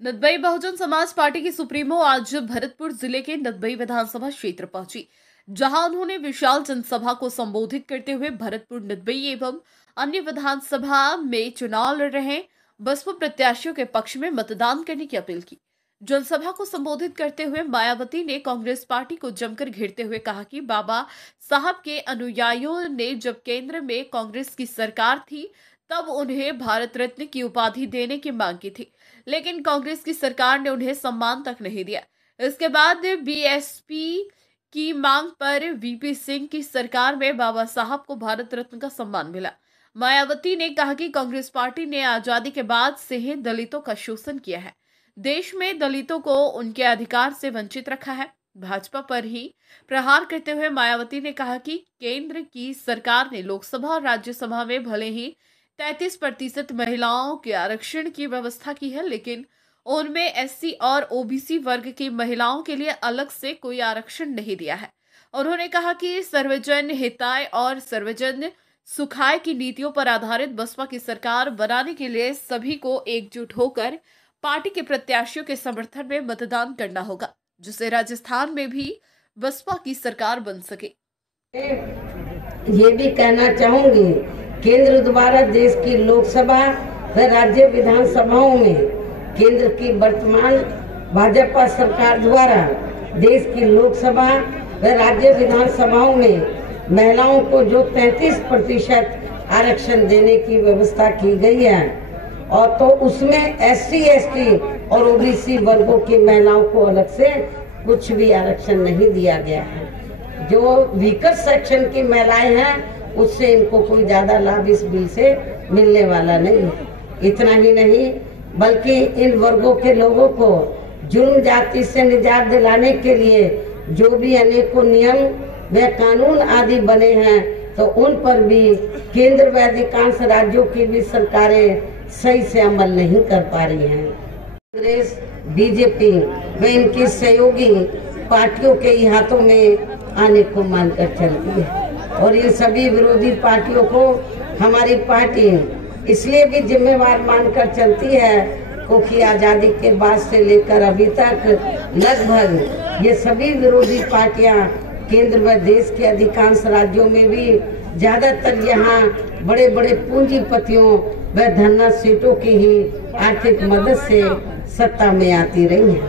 Nadbai Bahujan Samaj party की supremo आज भरतपुर जिले के नदबई विधानसभा क्षेत्र पहुंची, जहां उन्होंने विशाल जनसभा को संबोधित करते हुए भरतपुर, नदबई एवं अन्य विधानसभा में चुनाव लड़ रहे बसपा प्रत्याशियों के पक्ष में मतदान करने की अपील की। जनसभा को संबोधित करते हुए मायावती ने कांग्रेस पार्टी को जमकर घेरते हुए कहा कि बाबा साहब के अनुयायियों ने जब केंद्र में कांग्रेस की सरकार थी तब उन्हें भारत रत्न की उपाधि देने की मांग की थी, लेकिन कांग्रेस की सरकार ने उन्हें सम्मान तक नहीं दिया। इसके बाद बीएसपी की मांग पर वीपी सिंह की सरकार में बाबा साहब को भारत रत्न का सम्मान मिला। मायावती ने कहा कि कांग्रेस पार्टी ने आजादी के बाद से ही दलितों का शोषण किया है, देश में दलितों को उनके अधिकार से वंचित रखा है। भाजपा पर ही प्रहार करते हुए मायावती ने कहा कि केंद्र की सरकार ने लोकसभा और राज्यसभा में भले ही 33% महिलाओं के आरक्षण की व्यवस्था की है, लेकिन उनमें एससी और ओबीसी वर्ग की महिलाओं के लिए अलग से कोई आरक्षण नहीं दिया है। उन्होंने कहा कि सर्वजन हिताय और सर्वजन सुखाय की नीतियों पर आधारित बसपा की सरकार बनाने के लिए सभी को एकजुट होकर पार्टी के प्रत्याशियों के समर्थन में मतदान करना होगा, जिससे राजस्थान में भी बसपा की सरकार बन सके। ये भी कहना चाहूंगी, केंद्र द्वारा देश की लोकसभा व राज्य विधानसभाओं में केंद्र की वर्तमान भाजपा सरकार द्वारा देश की लोकसभा व राज्य विधानसभाओं में महिलाओं को जो 33% आरक्षण देने की व्यवस्था की गई है, और तो उसमें एससी, एसटी और ओबीसी वर्गों की महिलाओं को अलग से कुछ भी आरक्षण नहीं दिया गया है। जो वीकर सेक्शन की महिलाएं हैं, उससे इनको कोई ज्यादा लाभ इस बिल से मिलने वाला नहीं है। इतना ही नहीं, बल्कि इन वर्गों के लोगों को जुर्म जाति से निजात दिलाने के लिए जो भी अनेकों नियम व कानून आदि बने हैं, तो उन पर भी केंद्र व अधिकांश राज्यों की भी सरकारें सही से अमल नहीं कर पा रही हैं। कांग्रेस, बीजेपी व इनकी सहयोगी पार्टियों के हाथों में आने को मानकर चलती है, और ये सभी विरोधी पार्टियों को हमारी पार्टी इसलिए भी जिम्मेवार मानकर चलती है क्योंकि आजादी के बाद से लेकर अभी तक लगभग ये सभी विरोधी पार्टियां केंद्र व देश के अधिकांश राज्यों में भी ज्यादातर यहाँ बड़े बड़े पूंजीपतियों व धन्ना सेठों की ही आर्थिक मदद से सत्ता में आती रही है।